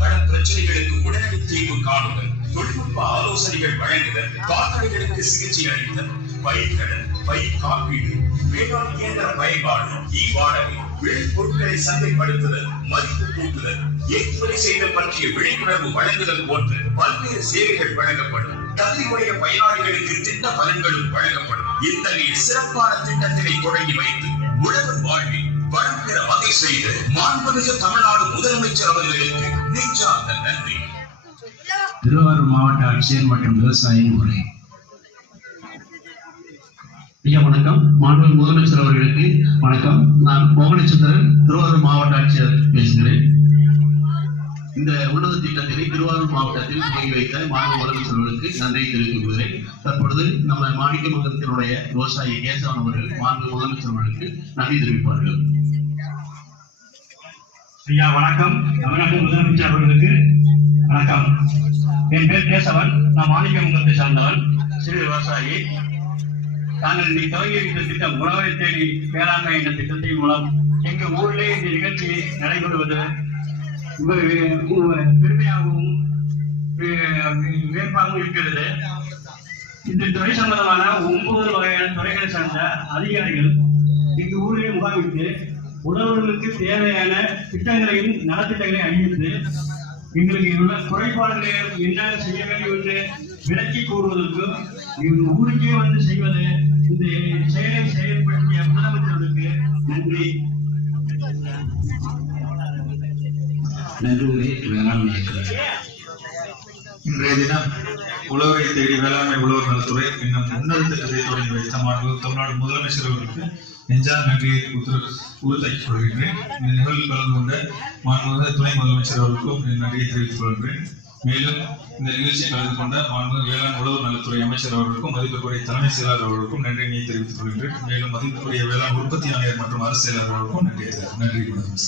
வளம் பிரச்சனைகளுக்கு உடனடி தீர்வு காணுதல், தொழில்நுட்ப ஆலோசனைகள் வழங்குதல், கால்நடைகளுக்கு சிகிச்சை அளித்தல், பயிர்க்கடன், பயிர் காப்பீடு, வேளாண் இயந்திர பயன்பாடு, வாடகை, விளைபொருட்களை சந்தைப்படுத்துதல், மதிப்பு கூட்டுதல், ஏற்றுமதி செய்தல் பற்றிய விழிப்புணர்வு வழங்குதல் போன்ற பல்வேறு சேவைகள் வழங்கப்படும். தகுதியுடைய பயனாளிகளுக்கு திட்ட பலன்களும் வழங்கப்படும். இத்தகைய சிறப்பான திட்டத்தினை தொடங்கி வைத்து உழவர் வாழ்வில் வளம் பெற வகை செய்த மாண்புமிகு தமிழ்நாடு முதலமைச்சர் அவர்களுக்கு நெஞ்சார்ந்த நன்றி. திருவாரூர் மாவட்ட ஆட்சியர் மற்றும் விவசாயி உரை. ஐயா வணக்கம். மாண்புமிகு முதலமைச்சர் அவர்களுக்கு வணக்கம். நான் மோகனச்சந்திரன், திருவாரூர் மாவட்ட ஆட்சியர் பேசுகிறேன். இந்த உன்னத திட்டத்தினை திருவாரூர் மாவட்டத்தில் துவங்கி வைத்த மாண்புமிகு முதலமைச்சர் அவர்களுக்கு நன்றி தெரிவித்துக் கொள்கிறேன். தற்பொழுது நம்ம மாணிக்கமங்கலத்தினுடைய விவசாயி கேசவன் அவர்கள் மாண்புமிகு முதலமைச்சர் அவர்களுக்கு நன்றி தெரிவிப்பார்கள். ஐயா வணக்கம். தமிழ்நாட்டு முதலமைச்சர் அவர்களுக்கு வணக்கம். என் பேர் கேசவன். நான் மாணிக்கமங்கலத்தை சார்ந்தவன், சிறு விவசாயி. நாங்கள் இன்னைக்கு துவங்கி வைத்த திட்டம் உணவை தேடி வேளாண்மை என்ற திட்டத்தின் மூலம் எங்க ஊரிலே இந்த நிகழ்ச்சி நடைபெறுவது பெருமையாகவும் வியப்பாகவும் இருக்கிறது. இந்த துறை சம்பந்தமான 9 வகையான துறைகளை சார்ந்த அதிகாரிகள் எங்க ஊரிலே முகாமிட்டு உழவர்களுக்கு தேவையான திட்டங்களையும் நலத்திட்டங்களையும் அறிவித்து எங்களுக்கு உள்ள குறைபாடுகளை என்ன செய்ய வேண்டும் என்று விளக்கி கூறுவதற்கும் எங்கள் ஊருக்கே வந்து செய்வது இந்த செயலை செயல்படுத்திய முதலமைச்சர்களுக்கு நன்றி. நன்றி. வேளாண்மை இன்றைய தினம் உழவரை தேடி வேளாண்மை உழவர் நலத்துறை என்னும் உன்னத திட்டத்தை தொடங்கி வைத்த மாண்புமிகு தமிழ்நாடு முதலமைச்சர் அவர்களுக்கு நெஞ்சார் நன்றியை உறுதிக் கொள்கின்றேன். இந்த நிகழ்வில் கலந்து கொண்ட மாண்புமிகு துணை முதலமைச்சர் அவர்களுக்கும் நன்றியை தெரிவித்துக் கொள்கிறேன். மேலும் இந்த நிகழ்ச்சியை கலந்து கொண்ட மாண்புமிகு வேளாண் உழவர் நலத்துறை அமைச்சர் அவர்களுக்கும் மதிப்பிற்குரிய தலைமை செயலாளர் அவர்களுக்கும் நன்றியை தெரிவித்துக் கொள்கின்றேன். மேலும் மதிப்பிற்குரிய வேளாண் உற்பத்தி ஆணையர் மற்றும் அரசு செயலாளர் அவர்களுக்கும் நன்றி. Gracias.